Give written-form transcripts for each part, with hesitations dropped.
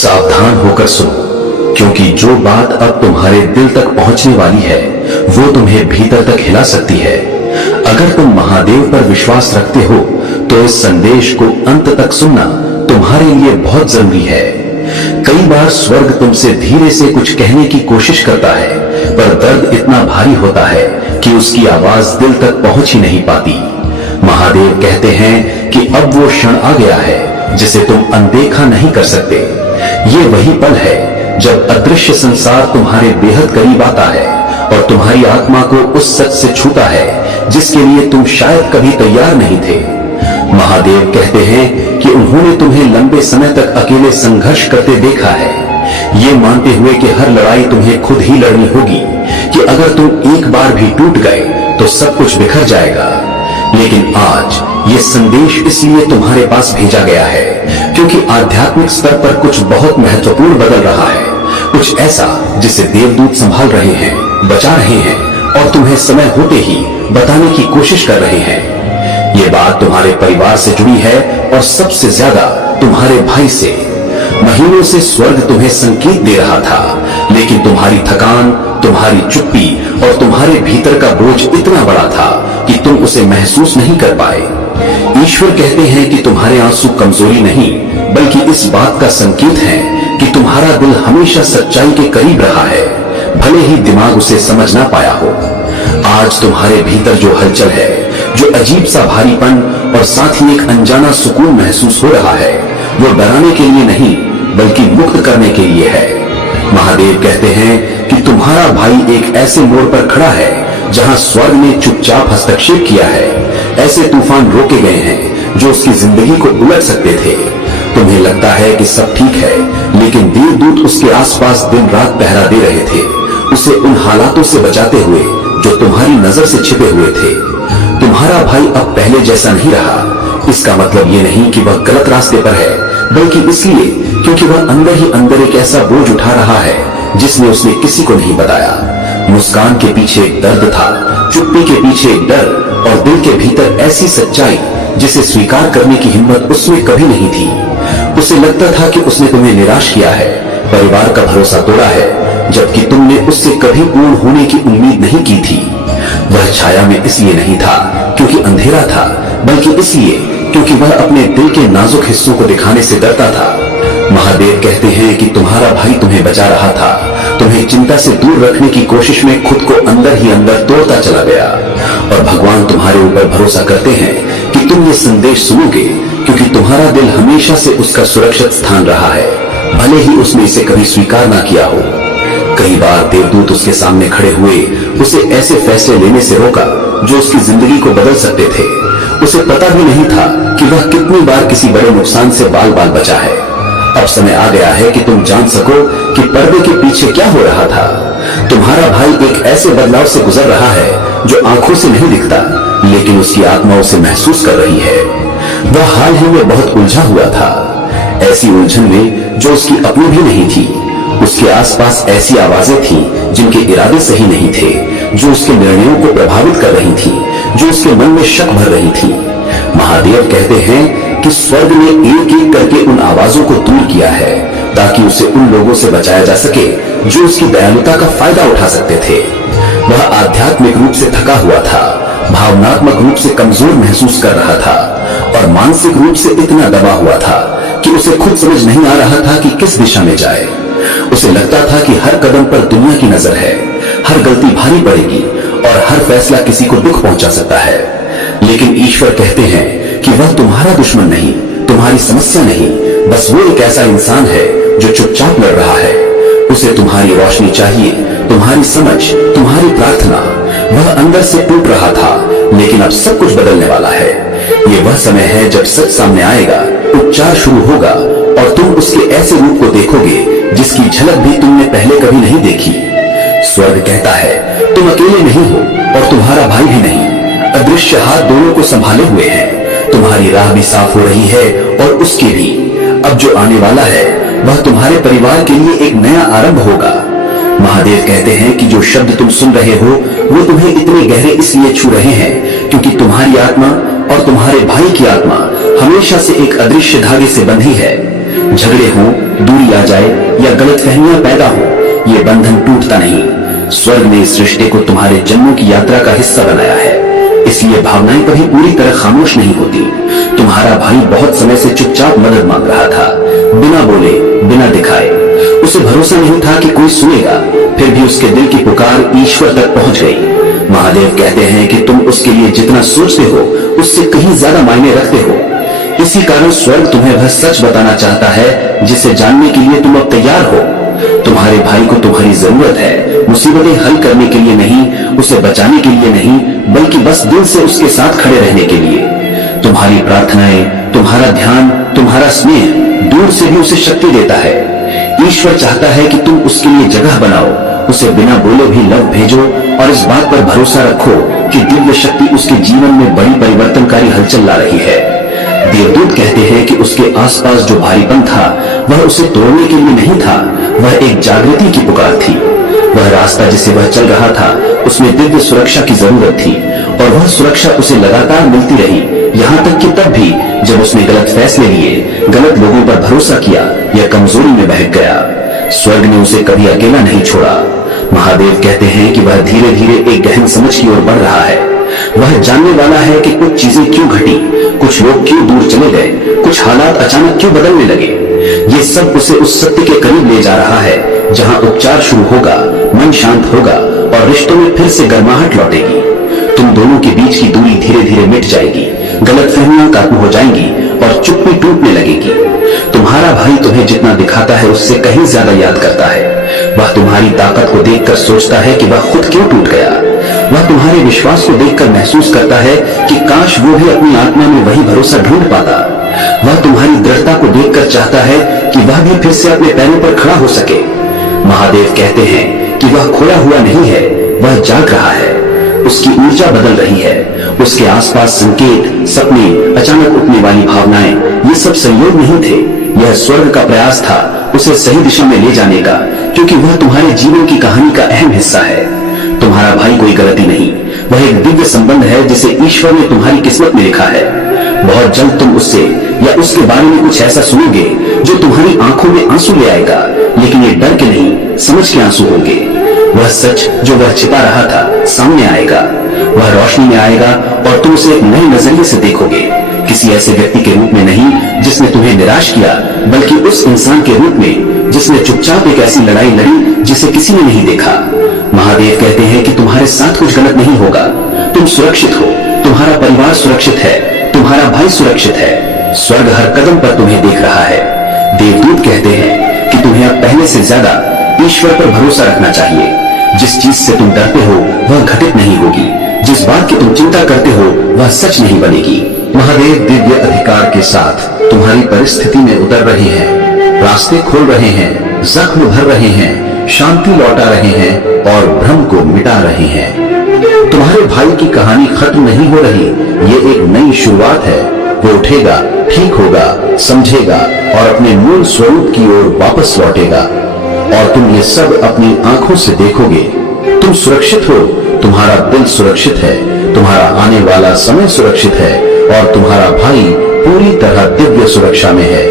सावधान होकर सुनो, क्योंकि जो बात अब तुम्हारे दिल तक पहुंचने वाली है वो तुम्हें भीतर तक हिला सकती है। अगर तुम महादेव पर विश्वास रखते हो तो इस संदेश को अंत तक सुनना तुम्हारे लिए बहुत जरूरी है। कई बार स्वर्ग तुमसे धीरे से कुछ कहने की कोशिश करता है, पर दर्द इतना भारी होता है कि उसकी आवाज दिल तक पहुंच ही नहीं पाती। महादेव कहते हैं कि अब वो क्षण आ गया है जिसे तुम अनदेखा नहीं कर सकते। ये वही पल है जब अदृश्य संसार तुम्हारे बेहद करीब आता है और तुम्हारी आत्मा को उस सच से छूता है जिसके लिए तुम शायद कभी तैयार नहीं थे। महादेव कहते हैं कि उन्होंने तुम्हें लंबे समय तक अकेले संघर्ष करते देखा है, ये मानते हुए कि हर लड़ाई तुम्हें खुद ही लड़नी होगी, कि अगर तुम एक बार भी टूट गए तो सब कुछ बिखर जाएगा। लेकिन आज ये संदेश इसलिए तुम्हारे पास भेजा गया है क्योंकि आध्यात्मिक स्तर पर कुछ बहुत महत्वपूर्ण बदल रहा है, कुछ ऐसा जिसे देवदूत संभाल रहे हैं, बचा रहे हैं और तुम्हें समय होते ही बताने की कोशिश कर रहे हैं। ये बात तुम्हारे परिवार से जुड़ी है और सबसे ज्यादा तुम्हारे भाई से। महीनों से स्वर्ग तुम्हें संकेत दे रहा था, लेकिन तुम्हारी थकान, तुम्हारी चुप्पी और तुम्हारे भीतर का बोझ इतना बड़ा था कि तुम उसे महसूस नहीं कर पाए। ईश्वर कहते हैं कि तुम्हारे आंसू कमजोरी नहीं बल्कि इस बात का संकेत है कि तुम्हारा दिल हमेशा सच्चाई के करीब रहा है, भले ही दिमाग उसे समझ ना पाया हो। आज तुम्हारे भीतर जो हलचल है, जो अजीब सा भारीपन और साथ ही एक अनजाना सुकून महसूस हो रहा है, वो डराने के लिए नहीं बल्कि मुक्त करने के लिए है। महादेव कहते हैं कि तुम्हारा भाई एक ऐसे मोड़ पर खड़ा है जहां स्वर्ग ने चुपचाप हस्तक्षेप किया है। ऐसे तूफान रोके गए हैं जो उसकी जिंदगी को उलट सकते थे। तुम्हें लगता है कि सब ठीक है, लेकिन देवदूत उसके आसपास दिन रात पहरा दे रहे थे, उसे उन हालातों से बचाते हुए जो तुम्हारी नजर से छिपे हुए थे। तुम्हारा भाई अब पहले जैसा नहीं रहा। इसका मतलब ये नहीं कि वह गलत रास्ते पर है, बल्कि इसलिए क्योंकि वह अंदर ही अंदर एक ऐसा बोझ उठा रहा है जिसने उसने किसी को नहीं बताया। मुस्कान के पीछे एक दर्द था, चुप्पी के पीछे एक डर और दिल के भीतर ऐसी सच्चाई जिसे स्वीकार करने की हिम्मत उसमें कभी नहीं थी। उसे लगता था कि उसने तुम्हें निराश किया है, परिवार का भरोसा तोड़ा है, जबकि तुमने उससे कभी पूर्ण होने की उम्मीद नहीं की थी। वह छाया में इसलिए नहीं था क्योंकि अंधेरा था, बल्कि इसलिए क्योंकि वह अपने दिल के नाजुक हिस्सों को दिखाने से डरता था। महादेव कहते हैं कि तुम्हारा भाई तुम्हें बचा रहा था, तुम्हें चिंता से दूर रखने की कोशिश में खुद को अंदर ही अंदर तोड़ता चला गया। और भगवान तुम्हारे ऊपर भरोसा करते हैं कि तुम ये संदेश सुनोगे, क्योंकि तुम्हारा दिल हमेशा से उसका सुरक्षित स्थान रहा है, भले ही उसने इसे कभी स्वीकार ना किया हो। कई बार देवदूत उसके सामने खड़े हुए उसे ऐसे फैसले लेने से रोका जो उसकी जिंदगी को बदल सकते थे। उसे पता भी नहीं था कि वह कितनी बार किसी बड़े नुकसान से बाल बाल बचा है। अब समय आ गया है कि तुम जान सको कि पर्दे के पीछे क्या हो रहा था। तुम्हारा भाई एक ऐसे बदलाव से गुजर रहा है जो आंखों से नहीं दिखता, लेकिन उसकी आत्मा उसे महसूस कर रही है। वह हाल ही में बहुत उलझा हुआ था, ऐसी उलझन में जो उसकी अपनी भी नहीं थी। उसके आसपास ऐसी आवाजें थीं जिनके इरादे सही नहीं थे, जो उसके निर्णयों को प्रभावित कर रही थीं, जो उसके मन में शक भर रही थीं। महादेव कहते हैं कि स्वर्ग ने एक एक करके उन आवाजों को दूर किया है ताकि उसे उन लोगों से बचाया जा सके जो उसकी दयालुता का फायदा उठा सकते थे। वह आध्यात्मिक रूप से थका हुआ था, भावनात्मक रूप से कमजोर महसूस कर रहा था और मानसिक रूप से इतना दबा हुआ था कि उसे खुद समझ नहीं आ रहा था कि किस दिशा में जाए। उसे लगता था कि हर कदम पर दुनिया की नजर है, हर गलती भारी पड़ेगी और हर फैसला किसी को दुख पहुंचा सकता है। लेकिन ईश्वर कहते हैं कि वह तुम्हारा दुश्मन नहीं, तुम्हारी समस्या नहीं, बस वो एक ऐसा इंसान है जो चुपचाप लड़ रहा है। उसे तुम्हारी रोशनी चाहिए, तुम्हारी समझ, तुम्हारी प्रार्थना। वह अंदर से टूट रहा था, लेकिन अब सब कुछ बदलने वाला है। ये वह समय है जब सच सामने आएगा, उपचार शुरू होगा और तुम उसके ऐसे रूप को देखोगे जिसकी झलक भी तुमने पहले कभी नहीं देखी। स्वर्ग कहता है तुम अकेले नहीं हो और तुम्हारा भाई भी नहीं। अदृश्य हाथ दोनों को संभाले हुए हैं। तुम्हारी राह भी साफ हो रही है और उसकी भी। अब जो आने वाला है वह तुम्हारे परिवार के लिए एक नया आरंभ होगा। महादेव कहते हैं कि जो शब्द तुम सुन रहे हो वो तुम्हें इतने गहरे इसलिए छू रहे हैं क्योंकि तुम्हारी आत्मा और तुम्हारे भाई की आत्मा हमेशा से एक अदृश्य धागे से बंधी है। झगड़े हों, दूरी आ जाए या गलतफहमियां पैदा हो, ये बंधन टूटता नहीं। स्वर्ग ने इस रिश्ते को तुम्हारे जन्मों की यात्रा का हिस्सा बनाया है, इसलिए भावनाएं कभी पूरी तरह खामोश नहीं होती। तुम्हारा भाई बहुत समय से चुपचाप मदद मांग रहा था, बिना बोले, बिना दिखाए। उसे भरोसा नहीं था कि कोई सुनेगा, फिर भी उसके दिल की पुकार ईश्वर तक पहुंच गई। महादेव कहते हैं कि तुम उसके लिए जितना सोचते हो उससे कहीं ज्यादा मायने रखते हो। इसी कारण स्वर्ग तुम्हें वह सच बताना चाहता है जिसे जानने के लिए तुम अब तैयार हो। तुम्हारे भाई को तुम्हारी जरूरत है, मुसीबतें हल करने के लिए नहीं, उसे बचाने के लिए नहीं, बल्कि बस दिल से उसके साथ खड़े रहने के लिए। तुम्हारी प्रार्थनाएं, तुम्हारा ध्यान, तुम्हारा स्नेह दूर से भी उसे शक्ति देता है। ईश्वर चाहता है कि तुम उसके लिए जगह बनाओ, उसे बिना बोले भी लव भेजो और इस बात पर भरोसा रखो कि दिव्य शक्ति उसके जीवन में बड़ी परिवर्तनकारी हलचल ला रही है। देवदूत कहते हैं कि उसके आसपास जो भारीपन था वह उसे तोड़ने के लिए नहीं था, वह एक जागृति की पुकार थी। वह रास्ता जिसे वह चल रहा था उसमें दिव्य सुरक्षा की जरूरत थी और वह सुरक्षा उसे लगातार मिलती रही, यहाँ तक कि तब भी जब उसने गलत फैसले लिए, गलत लोगों पर भरोसा किया या कमजोरी में बहक गया। स्वर्ग ने उसे कभी अकेला नहीं छोड़ा। महादेव कहते हैं कि वह धीरे धीरे एक गहन समझ की ओर बढ़ रहा है। वह जानने वाला है कि कुछ चीजें क्यों घटी, कुछ लोग क्यों दूर चले गए, कुछ हालात अचानक क्यों बदलने लगे। ये सब उसे उस सत्य के करीब ले जा रहा है जहां उपचार शुरू होगा, मन शांत होगा और रिश्तों में फिर से गर्माहट लौटेगी। तुम दोनों के बीच की दूरी धीरे धीरे मिट जाएगी, गलतफहमियां काबू हो जाएंगी और चुप्पी टूटने लगेगी। तुम्हारा भाई तुम्हें जितना दिखाता है उससे कहीं ज्यादा याद करता है। वह तुम्हारी ताकत को देखकर सोचता है कि वह खुद क्यों टूट गया। वह तुम्हारे विश्वास को देखकर महसूस करता है कि काश वो भी अपनी आत्मा में वही भरोसा ढूंढ पाता। वह तुम्हारी दृढ़ता को देखकर चाहता है कि वह भी फिर से अपने पैरों पर खड़ा हो सके। महादेव कहते हैं कि वह खोया हुआ नहीं है, वह जाग रहा है। उसकी ऊर्जा बदल रही है, उसके आसपास संकेत, सपने, अचानक उठने वाली भावनाएं, ये सब संयोग नहीं थे। यह स्वर्ग का प्रयास था उसे सही दिशा में ले जाने का, क्योंकि वह तुम्हारे जीवन की कहानी का अहम हिस्सा है। तुम्हारा भाई कोई गलती नहीं, वह एक दिव्य संबंध है जिसे ईश्वर ने तुम्हारी किस्मत में लिखा है। बहुत जल्द तुम उससे या उसके बारे में कुछ ऐसा सुनोगे जो तुम्हारी आंखों में आंसू ले आएगा, लेकिन ये डर के नहीं, समझ के आंसू होंगे। वह सच जो वह छिपा रहा था सामने आएगा, वह रोशनी में आएगा और तुम उसे एक नए नजरिए से देखोगे। किसी ऐसे व्यक्ति के रूप में नहीं जिसने तुम्हें निराश किया, बल्कि उस इंसान के रूप में जिसने चुपचाप एक ऐसी लड़ाई लड़ी जिसे किसी ने नहीं देखा। महादेव कहते हैं कि तुम्हारे साथ कुछ गलत नहीं होगा, तुम सुरक्षित हो, तुम्हारा परिवार सुरक्षित है, तुम्हारा भाई सुरक्षित है। स्वर्ग हर कदम पर तुम्हें देख रहा है। देवदूत कहते हैं कि तुम्हें अब पहले से ज्यादा ईश्वर पर भरोसा रखना चाहिए। जिस चीज से तुम डरते हो वह घटित नहीं होगी, जिस बात की तुम चिंता करते हो वह सच नहीं बनेगी। महादेव दिव्य अधिकार के साथ तुम्हारी परिस्थिति में उतर रहे हैं, रास्ते खोल रहे हैं, जख्म भर रहे हैं, शांति लौटा रहे हैं और भ्रम को मिटा रहे हैं। तुम्हारे भाई की कहानी खत्म नहीं हो रही, ये एक नई शुरुआत है। वो उठेगा, ठीक होगा, समझेगा और अपने मूल स्वरूप की ओर वापस लौटेगा और तुम ये सब अपनी आंखों से देखोगे। तुम सुरक्षित हो, तुम्हारा दिल सुरक्षित है, तुम्हारा आने वाला समय सुरक्षित है और तुम्हारा भाई पूरी तरह दिव्य सुरक्षा में है।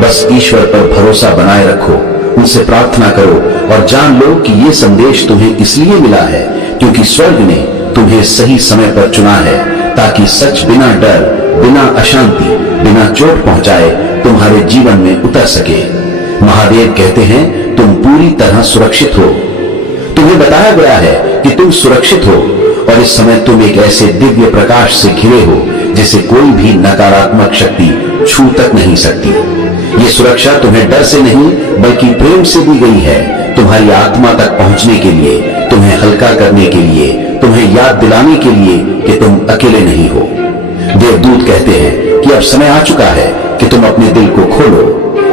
बस ईश्वर पर भरोसा बनाए रखो, उनसे प्रार्थना करो और जान लो कि ये संदेश तुम्हें इसलिए मिला है क्योंकि स्वर्ग ने तुम्हें सही समय पर चुना है, ताकि सच बिना डर, बिना अशांति, बिना चोट पहुंचाए तुम्हारे जीवन में उतर सके। महादेव कहते हैं तुम पूरी तरह सुरक्षित हो। तुम्हें बताया गया है कि तुम सुरक्षित हो और इस समय तुम एक ऐसे दिव्य प्रकाश से घिरे हो जिसे कोई भी नकारात्मक शक्ति छू तक नहीं सकती। ये सुरक्षा तुम्हें डर से नहीं बल्कि प्रेम से दी गई है, तुम्हारी आत्मा तक पहुंचने के लिए, तुम्हें हल्का करने के लिए, तुम्हें याद दिलाने के लिए कि तुम अकेले नहीं हो। देवदूत कहते हैं कि अब समय आ चुका है कि तुम अपने दिल को खोलो,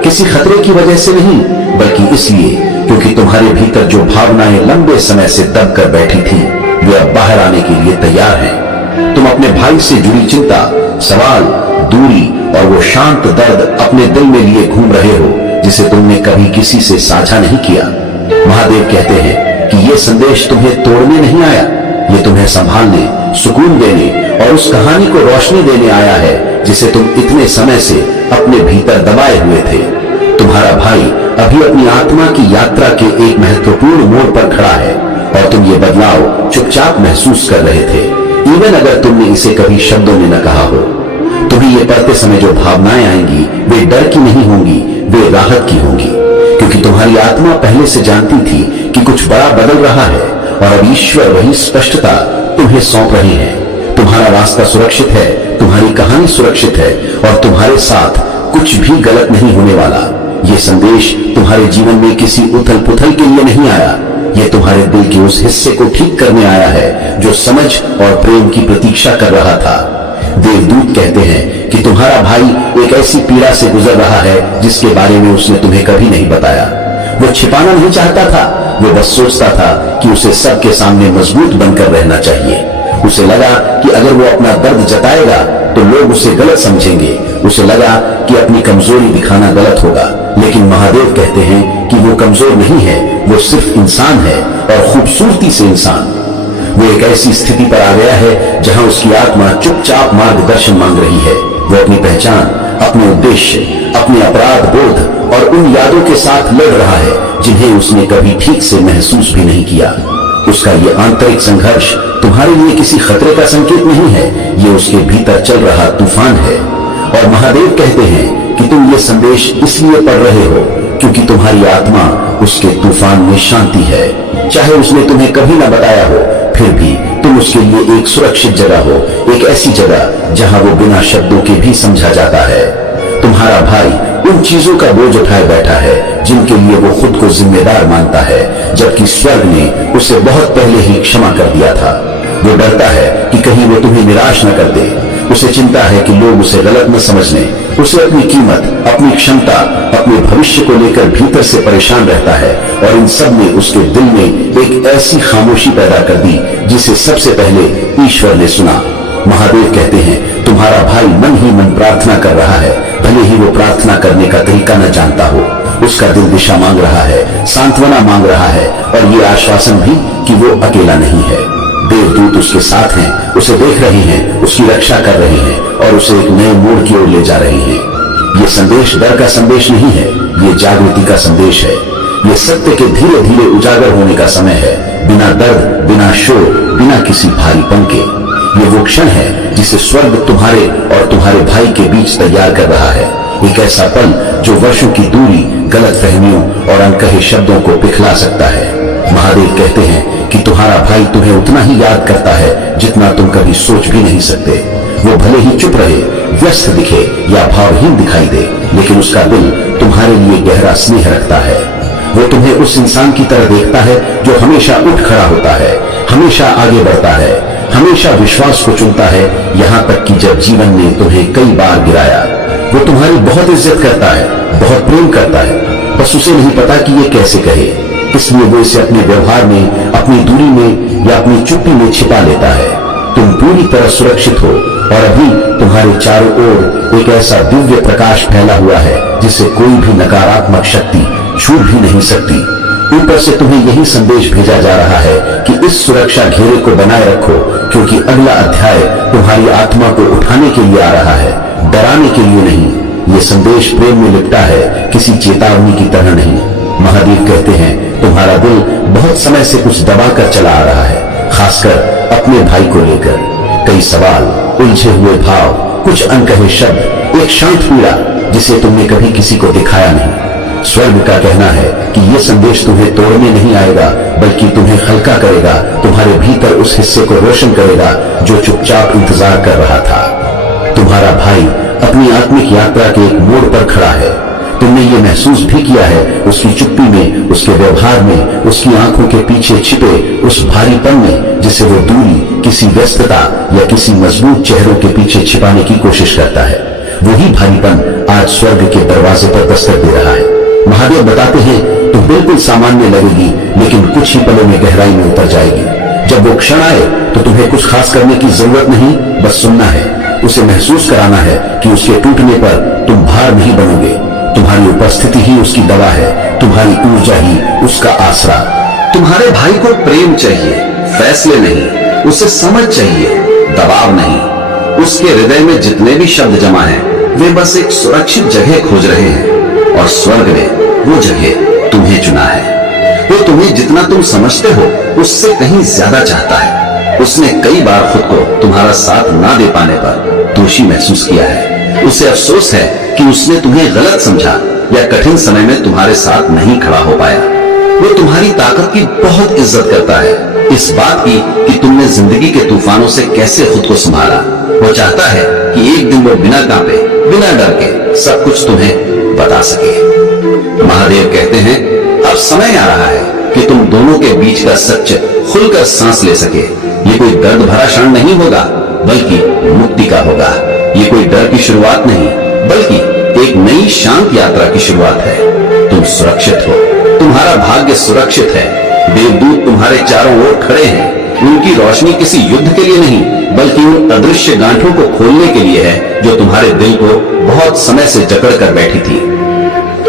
किसी खतरे की वजह से नहीं बल्कि इसलिए क्योंकि तुम्हारे भीतर जो भावनाएं लंबे समय से दब कर बैठी थी वे अब बाहर आने के लिए तैयार हैं। तुम अपने भाई से जुड़ी चिंता, सवाल, दूरी और वो शांत दर्द अपने दिल में लिए घूम रहे हो जिसे तुमने कभी किसी से साझा नहीं किया। महादेव कहते हैं कि ये संदेश तुम्हें तोड़ने नहीं आया, ये तुम्हें संभालने, सुकून देने और उस कहानी को रोशनी देने आया है जिसे तुम इतने समय से अपने भीतर दबाए हुए थे। तुम्हारा भाई अभी अपनी आत्मा की यात्रा के एक महत्वपूर्ण मोड़ पर खड़ा है और तुम ये बदलाव चुपचाप महसूस कर रहे थे। इवन अगर तुमने इसे कभी शब्दों में न कहा हो, तुम्हें ये पढ़ते समय जो भावनाएं आएंगी वे डर की नहीं होंगी, वे राहत की होंगी, क्योंकि तुम्हारी आत्मा पहले से जानती थी कि कुछ बड़ा बदल रहा है और अब ईश्वर वही स्पष्टता तुम्हें सौंप रहे हैं। तुम्हारा रास्ता सुरक्षित है, तुम्हारी कहानी सुरक्षित है और तुम्हारे साथ कुछ भी गलत नहीं होने वाला। ये संदेश तुम्हारे जीवन में किसी उथल पुथल के लिए नहीं आया, ये तुम्हारे दिल के उस हिस्से को ठीक करने आया है जो समझ और प्रेम की प्रतीक्षा कर रहा था। देवदूत कहते हैं कि तुम्हारा भाई एक ऐसी पीड़ा से गुजर रहा है जिसके बारे में उसने तुम्हें कभी नहीं बताया। वो छिपाना नहीं चाहता था, वो बस सोचता था कि उसे सबके सामने मजबूत बनकर रहना चाहिए। उसे लगा कि अगर वो अपना दर्द जताएगा तो लोग उसे गलत समझेंगे। उसे लगा कि अपनी कमजोरी दिखाना गलत होगा, लेकिन महादेव कहते हैं कि वो कमजोर नहीं है, वो सिर्फ इंसान है और खूबसूरती से इंसान। वो एक ऐसी स्थिति पर आ गया है जहां उसकी आत्मा चुपचाप मार्गदर्शन मांग रही है। वो अपनी पहचान, अपने उद्देश्य, अपने अपराध बोध और उन यादों के साथ लड़ रहा है जिन्हें उसने कभी ठीक से महसूस भी नहीं किया। उसका ये आंतरिक संघर्ष तुम्हारे लिए किसी खतरे का संकेत नहीं है, ये उसके भीतर चल रहा तूफान है। और महादेव कहते हैं कि तुम ये संदेश इसलिए पढ़ रहे हो क्योंकि तुम्हारी आत्मा उसके तूफान में शांति है। चाहे उसने तुम्हें कभी ना बताया हो, फिर भी तुम उसके लिए एक सुरक्षित जगह हो, एक ऐसी जगह जहां वो बिना शब्दों के भी समझा जाता है। तुम्हारा भाई उन चीजों का बोझ उठाए बैठा है जिनके लिए वो खुद को जिम्मेदार मानता है, जबकि स्वर्ग ने उसे बहुत पहले ही क्षमा कर दिया था। वो डरता है कि कहीं वो तुम्हें निराश न कर दे। उसे चिंता है कि लोग उसे गलत न समझ लें। उसे अपनी कीमत, अपनी क्षमता, अपने भविष्य को लेकर भीतर से परेशान रहता है और इन सब ने उसके दिल में एक ऐसी खामोशी पैदा कर दी जिसे सबसे पहले ईश्वर ने सुना। महादेव कहते हैं तुम्हारा भाई मन ही मन प्रार्थना कर रहा है, भले ही वो प्रार्थना करने का तरीका न जानता हो। उसका दिल दिशा मांग रहा है, सांत्वना मांग रहा है और ये आश्वासन भी कि वो अकेला नहीं है। देवदूत उसके साथ हैं, उसे देख रहे हैं, उसकी रक्षा कर रहे हैं और उसे एक नए मोड़ की ओर ले जा रहे हैं। ये संदेश डर का संदेश नहीं है, ये जागृति का संदेश है। ये सत्य के धीरे धीरे उजागर होने का समय है, बिना दर्द, बिना शोर, बिना किसी भारीपन के। ये वो क्षण है जिसे स्वर्ग तुम्हारे और तुम्हारे भाई के बीच तैयार कर रहा है। एक ऐसा पल जो वर्षों की दूरी, गलतफहमियों और अनकहे शब्दों को पिघला सकता है। महादेव कहते हैं कि तुम्हारा भाई तुम्हें उतना ही याद करता है जितना तुम कभी सोच भी नहीं सकते। वो भले ही चुप रहे, व्यस्त दिखे या भावहीन दिखाई दे, लेकिन उसका दिल तुम्हारे लिए गहरा स्नेह रखता है। वो तुम्हें उस इंसान की तरह देखता है जो हमेशा उठ खड़ा होता है, हमेशा आगे बढ़ता है, हमेशा विश्वास को चुनता है, यहाँ तक कि जब जीवन ने तुम्हें कई बार गिराया। वो तुम्हारी बहुत इज्जत करता है, बहुत प्रेम करता है, बस उसे नहीं पता कि ये कैसे कहे। इसलिए वो इसे अपने व्यवहार में, अपनी दूरी में या अपनी चुप्पी में छिपा लेता है। तुम पूरी तरह सुरक्षित हो और अभी तुम्हारे चारों ओर एक ऐसा दिव्य प्रकाश फैला हुआ है जिसे कोई भी नकारात्मक शक्ति छू भी नहीं सकती। ऊपर से तुम्हें यही संदेश भेजा जा रहा है कि इस सुरक्षा घेरे को बनाए रखो, क्योंकि अगला अध्याय तुम्हारी आत्मा को उठाने के लिए आ रहा है, डराने के लिए नहीं। ये संदेश प्रेम में लिपटा है, किसी चेतावनी की तरह नहीं। महादेव कहते हैं तुम्हारा दिल बहुत समय से कुछ दबाकर चला आ रहा है, खासकर अपने भाई को लेकर। कई सवाल, उलझे हुए भाव, कुछ अनकहे शब्द, एक शांत पीड़ा जिसे तुमने कभी किसी को दिखाया नहीं। स्वर्ग का कहना है कि यह संदेश तुम्हें तोड़ने नहीं आएगा, बल्कि तुम्हें हल्का करेगा, तुम्हारे भीतर उस हिस्से को रोशन करेगा जो चुपचाप इंतजार कर रहा था। तुम्हारा भाई अपनी आत्मिक यात्रा के एक मोड़ पर खड़ा है। तुमने ये महसूस भी किया है उसकी चुप्पी में, उसके व्यवहार में, उसकी आंखों के पीछे छिपे उस भारीपन में जिसे वो दूरी, किसी व्यस्तता या किसी मजबूत चेहरों के पीछे छिपाने की कोशिश करता है। वही भारीपन आज स्वर्ग के दरवाजे पर दस्तक दे रहा है। महादेव बताते हैं तुम बिल्कुल सामान्य लगेगी, लेकिन कुछ ही पलों में गहराई में उतर जाएगी। जब वो क्षण आए तो तुम्हें कुछ खास करने की जरूरत नहीं, बस सुनना है, उसे महसूस कराना है कि उसके टूटने पर तुम भार नहीं बनोगे। तुम्हारी उपस्थिति ही उसकी दवा है, तुम्हारी ऊर्जा ही उसका आसरा। तुम्हारे भाई को प्रेम चाहिए, फैसले नहीं, उसे समझ चाहिए, दबाव नहीं। उसके हृदय में जितने भी शब्द जमा हैं, वे बस एक सुरक्षित जगह खोज रहे हैं। और स्वर्ग ने वो जगह तुम्हें चुना है। वो तुम्हें जितना तुम समझते हो उससे कहीं ज्यादा चाहता है। उसने कई बार खुद को तुम्हारा साथ ना दे पाने पर दोषी महसूस किया है। उसे अफसोस है कि उसने तुम्हें गलत समझा या कठिन समय में तुम्हारे साथ नहीं खड़ा हो पाया। वो तुम्हारी ताकत की बहुत इज्जत करता है, इस बात की कि तुमने जिंदगी के तूफानों से कैसे खुद को संभाला। वो चाहता है कि एक दिन वो बिना कांपे, बिना डर के सब कुछ तुम्हें बता सके। महादेव कहते हैं अब समय आ रहा है कि तुम दोनों के बीच का सच खुलकर सांस ले सके। ये कोई दर्द भरा क्षण नहीं होगा, बल्कि मुक्ति का होगा। ये कोई डर की शुरुआत नहीं, बल्कि एक नई शांत यात्रा की शुरुआत है। तुम सुरक्षित हो, तुम्हारा भाग्य सुरक्षित है। देवदूत तुम्हारे चारों ओर खड़े हैं। उनकी रोशनी किसी युद्ध के लिए नहीं, बल्कि उन अदृश्य गांठों को खोलने के लिए है जो तुम्हारे दिल को बहुत समय से जकड़ कर बैठी थी।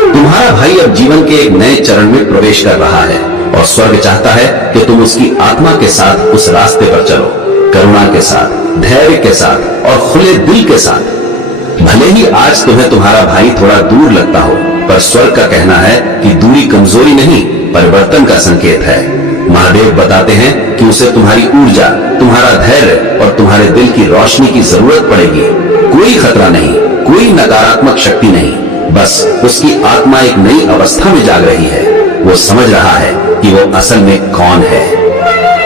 तुम्हारा भाई अब जीवन के एक नए चरण में प्रवेश कर रहा है और स्वर्ग चाहता है कि तुम उसकी आत्मा के साथ उस रास्ते पर चलो, करुणा के साथ, धैर्य के साथ और खुले दिल के साथ। भले ही आज तुम्हें तुम्हारा भाई थोड़ा दूर लगता हो, पर स्वर्ग का कहना है कि दूरी कमजोरी नहीं, परिवर्तन का संकेत है। महादेव बताते हैं कि उसे तुम्हारी ऊर्जा, तुम्हारा धैर्य और तुम्हारे दिल की रोशनी की जरूरत पड़ेगी। कोई खतरा नहीं, कोई नकारात्मक शक्ति नहीं, बस उसकी आत्मा एक नई अवस्था में जाग रही है। वो समझ रहा है कि वो असल में कौन है।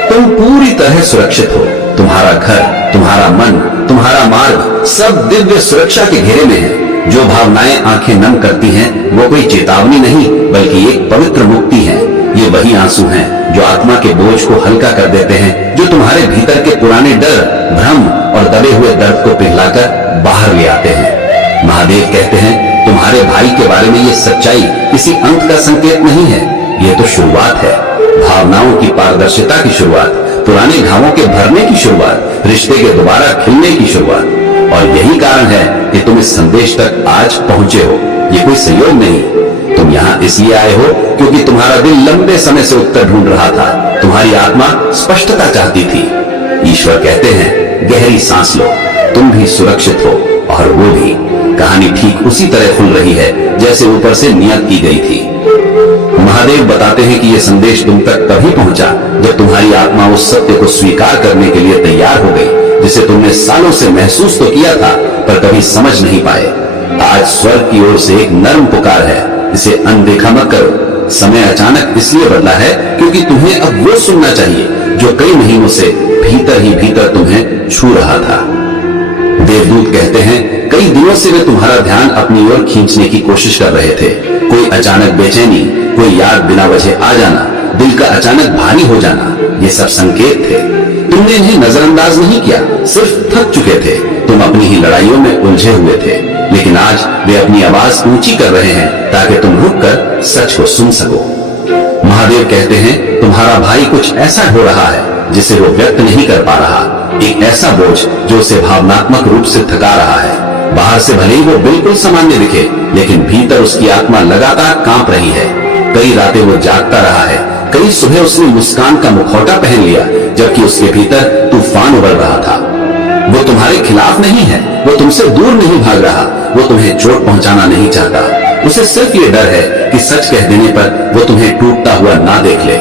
तुम पूरी तरह सुरक्षित हो। तुम्हारा घर, तुम्हारा मन, तुम्हारा मार्ग सब दिव्य सुरक्षा के घेरे में है। जो भावनाएं आंखें नम करती हैं, वो कोई चेतावनी नहीं, बल्कि एक पवित्र मुक्ति है। ये वही आंसू हैं जो आत्मा के बोझ को हल्का कर देते हैं, जो तुम्हारे भीतर के पुराने डर, भ्रम और दबे हुए दर्द को पिघलाकर बाहर ले आते हैं। महादेव कहते हैं तुम्हारे भाई के बारे में ये सच्चाई किसी अंत का संकेत नहीं है, ये तो शुरुआत है। भावनाओं की पारदर्शिता की शुरुआत, पुराने घावों के भरने की शुरुआत, रिश्ते के दोबारा खिलने की शुरुआत। और यही कारण है कि तुम इस संदेश तक आज पहुंचे हो। ये कोई संयोग नहीं, तुम यहाँ इसलिए आए हो क्योंकि तुम्हारा दिल लंबे समय से उत्तर ढूंढ रहा था। तुम्हारी आत्मा स्पष्टता चाहती थी। ईश्वर कहते हैं गहरी सांस लो, तुम भी सुरक्षित हो और वो भी। कहानी ठीक उसी तरह खुल रही है जैसे ऊपर से नियत की गई थी। महादेव बताते हैं कि यह संदेश तुम तक तभी पहुंचा जब तुम्हारी आत्मा उस सत्य को स्वीकार करने के लिए तैयार हो गई, जिसे तुमने सालों से महसूस तो किया था पर कभी समझ नहीं पाए। आज स्वर्ग की ओर से एक नर्म पुकार है, इसे अनदेखा मत करो। समय अचानक इसलिए बदला है क्योंकि तुम्हें अब वो सुनना चाहिए जो कई महीनों से भीतर ही भीतर तुम्हें छू रहा था। देवदूत कहते हैं कई दिनों से वे तुम्हारा ध्यान अपनी ओर खींचने की कोशिश कर रहे थे। कोई अचानक बेचैनी, कोई याद बिना वजह आ जाना, दिल का अचानक भारी हो जाना, ये सब संकेत थे। तुमने इन्हें नजरअंदाज नहीं किया, सिर्फ थक चुके थे। तुम अपनी ही लड़ाइयों में उलझे हुए थे, लेकिन आज वे अपनी आवाज ऊंची कर रहे हैं ताकि तुम रुककर सच को सुन सको। महादेव कहते हैं तुम्हारा भाई कुछ ऐसा हो रहा है जिसे वो व्यक्त नहीं कर पा रहा, एक ऐसा बोझ जो उसे भावनात्मक रूप से थका रहा है। बाहर से भले ही वो बिल्कुल सामान्य दिखे, लेकिन भीतर उसकी आत्मा लगातार कांप रही है। कई रातें वो जागता रहा है, कई सुबह उसने मुस्कान का मुखौटा पहन लिया, जबकि उसके भीतर तूफान उबल रहा था। वो तुम्हारे खिलाफ नहीं है, वो तुमसे दूर नहीं भाग रहा, वो तुम्हें चोट पहुंचाना नहीं चाहता। उसे सिर्फ ये डर है कि सच कह देने पर वो तुम्हें टूटता हुआ ना देख ले।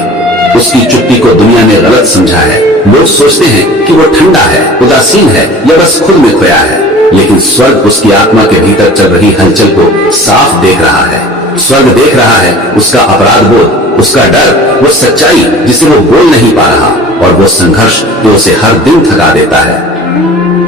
उसकी चुप्पी को दुनिया ने गलत समझा है। लोग सोचते हैं कि वो ठंडा है, उदासीन है या बस खुद में खोया है, लेकिन स्वर्ग उसकी आत्मा के भीतर चल रही हलचल को साफ देख रहा है। स्वर्ग देख रहा है उसका अपराध बोध, उसका डर, वो सच्चाई जिसे वो बोल नहीं पा रहा, और वो संघर्ष जो उसे हर दिन थका देता है।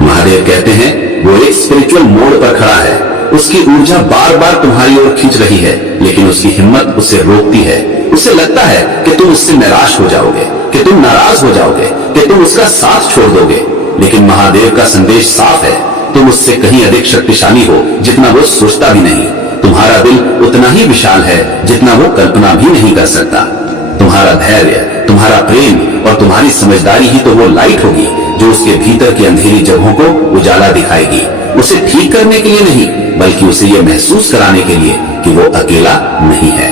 महादेव कहते हैं वो एक स्पिरिचुअल मोड़ पर खड़ा है। उसकी ऊर्जा बार बार तुम्हारी ओर खींच रही है, लेकिन उसकी हिम्मत उसे रोकती है। उसे लगता है कि तुम उससे निराश हो जाओगे, कि तुम नाराज हो जाओगे, कि तुम उसका साथ छोड़ दोगे। लेकिन महादेव का संदेश साफ है, तुम उससे कहीं अधिक शक्तिशाली हो जितना वो सोचता भी नहीं। तुम्हारा दिल उतना ही विशाल है जितना वो कल्पना भी नहीं कर सकता। तुम्हारा धैर्य, तुम्हारा प्रेम और तुम्हारी समझदारी ही तो वो लाइट होगी जो उसके भीतर की अंधेरी जगहों को उजाला दिखाएगी। उसे ठीक करने के लिए नहीं, बल्कि उसे ये महसूस कराने के लिए कि वो अकेला नहीं है।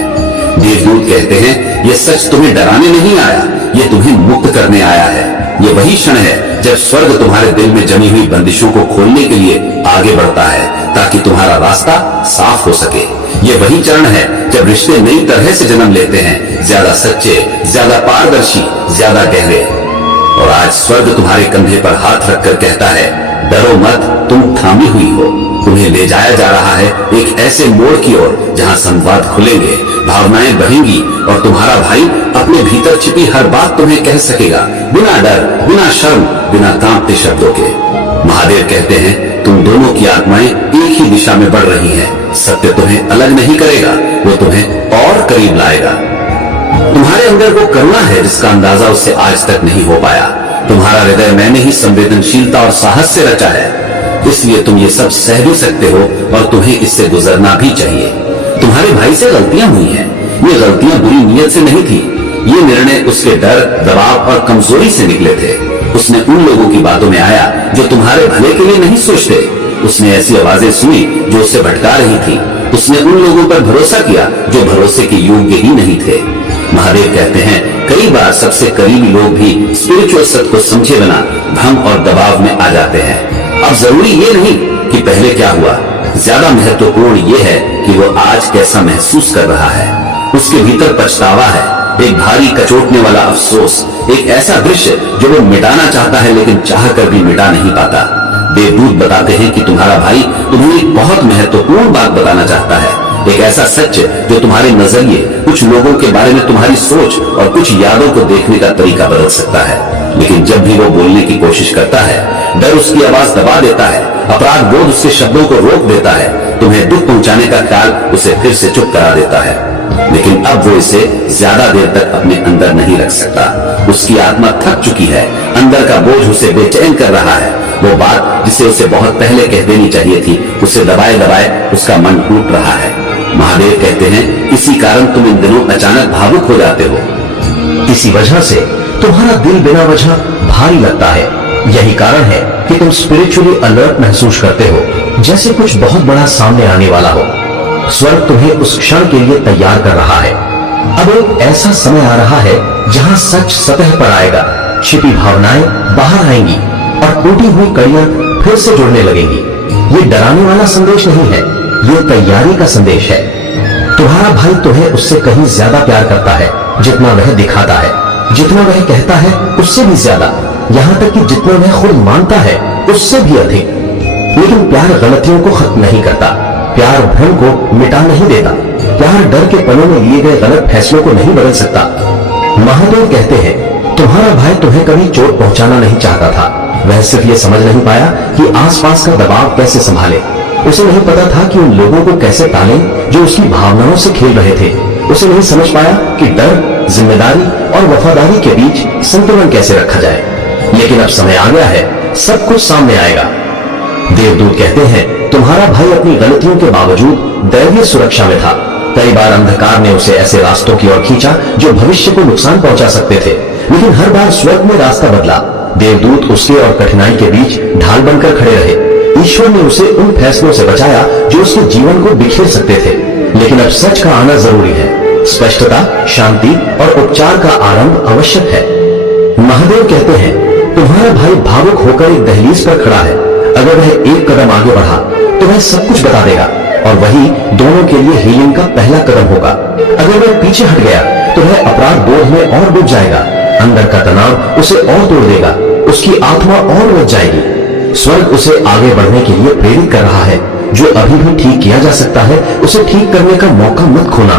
देवदूत कहते हैं ये सच तुम्हें डराने नहीं आया, ये तुम्हें मुक्त करने आया है। ये वही क्षण है जब स्वर्ग तुम्हारे दिल में जमी हुई बंदिशों को खोलने के लिए आगे बढ़ता है, ताकि तुम्हारा रास्ता साफ हो सके। ये वही चरण है जब रिश्ते नई तरह से जन्म लेते हैं, ज्यादा सच्चे, ज्यादा पारदर्शी, ज्यादा गहरे। और आज स्वर्ग तुम्हारे कंधे पर हाथ रखकर कहता है, डरो मत, तुम थामी हुई हो। तुम्हें ले जाया जा रहा है एक ऐसे मोड़ की ओर जहां संवाद खुलेंगे, भावनाएं बहेंगी और तुम्हारा भाई अपने भीतर छिपी हर बात तुम्हें कह सकेगा, बिना डर, बिना शर्म, बिना कांपते शब्दों के। महादेव कहते हैं, तुम दोनों की आत्माएं एक ही दिशा में बढ़ रही हैं। सत्य तुम्हें अलग नहीं करेगा, वो तुम्हें और करीब लाएगा। तुम्हारे अंदर वो करुणा है जिसका अंदाजा उससे आज तक नहीं हो पाया। तुम्हारा हृदय मैंने ही संवेदनशीलता और साहस से रचा है, इसलिए तुम ये सब सह भी सकते हो और तुम्हें इससे गुजरना भी चाहिए। तुम्हारे भाई से गलतियां हुई हैं, ये गलतियां बुरी नीयत से नहीं थी। ये निर्णय उसके डर, दबाव और कमजोरी से निकले थे। उसने उन लोगों की बातों में आया जो तुम्हारे भले के लिए नहीं सोचते। उसने ऐसी आवाजें सुनी जो उससे भटका रही थी। उसने उन लोगों पर भरोसा किया जो भरोसे के योग्य ही नहीं थे। महादेव कहते हैं, कई बार सबसे करीबी लोग भी स्पिरिचुअल सत्य को समझे बिना भ्रम और दबाव में आ जाते हैं। अब जरूरी ये नहीं कि पहले क्या हुआ, ज्यादा महत्वपूर्ण ये है कि वो आज कैसा महसूस कर रहा है। उसके भीतर पछतावा है, एक भारी कचोटने वाला अफसोस, एक ऐसा दृश्य जो वो मिटाना चाहता है लेकिन चाह कर भी मिटा नहीं पाता। देवदूत बताते हैं कि तुम्हारा भाई तुम्हें एक बहुत महत्वपूर्ण बात बताना चाहता है, एक ऐसा सच जो तुम्हारे नजरिए, कुछ लोगों के बारे में तुम्हारी सोच और कुछ यादों को देखने का तरीका बदल सकता है। लेकिन जब भी वो बोलने की कोशिश करता है, डर उसकी आवाज दबा देता है, अपराध बोध उसके शब्दों को रोक देता है, तुम्हें दुख पहुंचाने का ख्याल उसे फिर से चुप करा देता है। लेकिन अब वो इसे ज्यादा देर तक अपने अंदर नहीं रख सकता। उसकी आत्मा थक चुकी है, अंदर का बोझ उसे बेचैन कर रहा है। वो बात जिसे उसे बहुत पहले कह देनी चाहिए थी, उसे दबाए दबाए उसका मन टूट रहा है। महादेव कहते हैं, इसी कारण तुम इन दिनों अचानक भावुक हो जाते हो। इसी वजह से तुम्हारा दिल बिना वजह भारी लगता है। यही कारण है कि तुम स्पिरिचुअली अलर्ट महसूस करते हो, जैसे कुछ बहुत बड़ा सामने आने वाला हो। स्वर्ग तुम्हें उस क्षण के लिए तैयार कर रहा है। अब एक ऐसा समय आ रहा है जहां सच सतह पर आएगा, छिपी भावनाएं बाहर आएंगी और टूटी हुई कड़ियां फिर से जुड़ने लगेंगी। ये डराने वाला संदेश नहीं है, ये तैयारी का संदेश है। तुम्हारा भाई तुम्हें उससे कहीं ज्यादा प्यार करता है जितना वह दिखाता है, जितना वह कहता है उससे भी ज्यादा, यहां तक कि जितना वह खुद मानता है उससे भी अधिक। लेकिन प्यार गलतियों को खत्म नहीं करता, प्यार भ्रम को मिटा नहीं देता, प्यार डर के पलों में लिए गए गलत फैसलों को नहीं बदल सकता। महादेव कहते हैं, तुम्हारा भाई तुम्हें कभी चोट पहुंचाना नहीं चाहता था, वह सिर्फ ये समझ नहीं पाया कि आसपास का दबाव कैसे संभाले। उसे नहीं पता था कि उन लोगों को कैसे टालें जो उसकी भावनाओं से खेल रहे थे। उसे नहीं समझ पाया कि डर, जिम्मेदारी और वफादारी के बीच संतुलन कैसे रखा जाए। लेकिन अब समय आ गया है, सब कुछ सामने आएगा। देवदूत कहते हैं, तुम्हारा भाई अपनी गलतियों के बावजूद दैवीय सुरक्षा में था। कई बार अंधकार ने उसे ऐसे रास्तों की ओर खींचा जो भविष्य को नुकसान पहुंचा सकते थे, लेकिन हर बार स्वर्ग में रास्ता बदला। देवदूत उसके और कठिनाई के बीच ढाल बनकर खड़े रहे। ईश्वर ने उसे उन फैसलों से बचाया जो उसके जीवन को बिखेर सकते थे। लेकिन अब सच का आना जरूरी है। स्पष्टता, शांति और उपचार का आरंभ आवश्यक है। महादेव कहते हैं, तुम्हारा भाई भावुक होकर एक दहलीज पर खड़ा है। अगर वह एक कदम आगे बढ़ा तो वह सब कुछ बता देगा और वही दोनों के लिए हीलिंग का पहला कदम होगा। अगर वह पीछे हट गया तो वह अपराध बोध में और डूब जाएगा। अंदर का तनाव उसे और तोड़ देगा, उसकी आत्मा और उलझ जाएगी। स्वर्ग उसे आगे बढ़ने के लिए प्रेरित कर रहा है। जो अभी भी ठीक किया जा सकता है उसे ठीक करने का मौका मत खोना।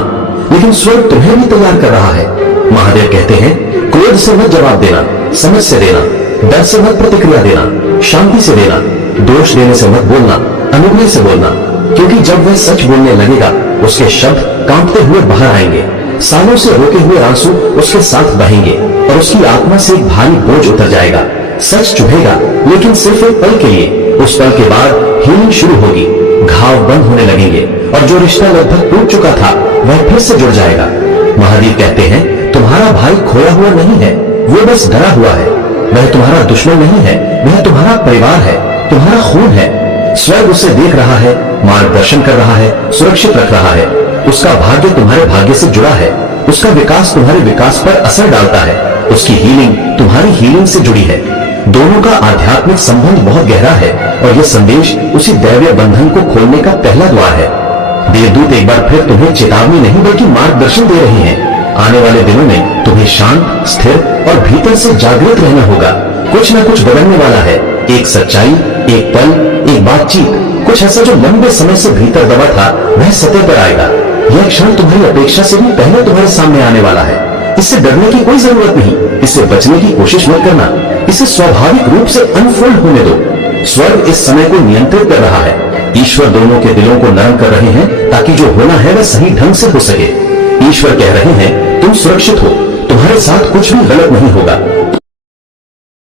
लेकिन स्वर्ग तुम्हें भी तैयार कर रहा है। महादेव कहते हैं, क्रोध से मत जवाब देना, समझ से देना, डर से मत प्रतिक्रिया देना, शांति से देना, दोष देने से मत बोलना, अनुग्रह से बोलना। क्योंकि जब वह सच बोलने लगेगा उसके शब्द कांपते हुए बाहर आएंगे, सालों से रोके हुए आंसू उसके साथ बहेंगे और उसकी आत्मा से एक भारी बोझ उतर जाएगा। सच चुभेगा लेकिन सिर्फ एक पल के लिए। उस पल के बाद हीलिंग शुरू होगी, घाव बंद होने लगेंगे और जो रिश्ता लगभग टूट चुका था वह फिर से जुड़ जाएगा। महादेव कहते हैं, तुम्हारा भाई खोया हुआ नहीं है, वो बस डरा हुआ है। वह तुम्हारा दुश्मन नहीं है, वह तुम्हारा परिवार है, तुम्हारा खून है। स्वर्ग उसे देख रहा है, मार्गदर्शन कर रहा है, सुरक्षित रख रहा है। उसका भाग्य तुम्हारे भाग्य से जुड़ा है, उसका विकास तुम्हारे विकास पर असर डालता है, उसकी हीलिंग तुम्हारी हीलिंग से जुड़ी है। दोनों का आध्यात्मिक संबंध बहुत गहरा है और यह संदेश उसी दैवीय बंधन को खोलने का पहला द्वार है। देवदूत एक बार फिर तुम्हें चेतावनी नहीं बल्कि मार्गदर्शन दे रहे हैं। आने वाले दिनों में तुम्हें शांत, स्थिर और भीतर से जागृत रहना होगा। कुछ न कुछ बदलने वाला है। एक सच्चाई, एक पल, एक बातचीत, कुछ ऐसा जो लंबे समय से भीतर दबा था वह सतह पर आएगा। यह क्षण तुम्हारी अपेक्षा से भी पहले तुम्हारे सामने आने वाला है। इससे डरने की कोई जरूरत नहीं, इससे बचने की कोशिश मत करना, इसे स्वाभाविक रूप से अनफोल्ड होने दो। स्वर्ग इस समय को नियंत्रित कर रहा है। ईश्वर दोनों के दिलों को नरम कर रहे हैं ताकि जो होना है वह सही ढंग से हो सके। ईश्वर कह रहे हैं तुम सुरक्षित हो, तुम्हारे साथ कुछ भी गलत नहीं होगा।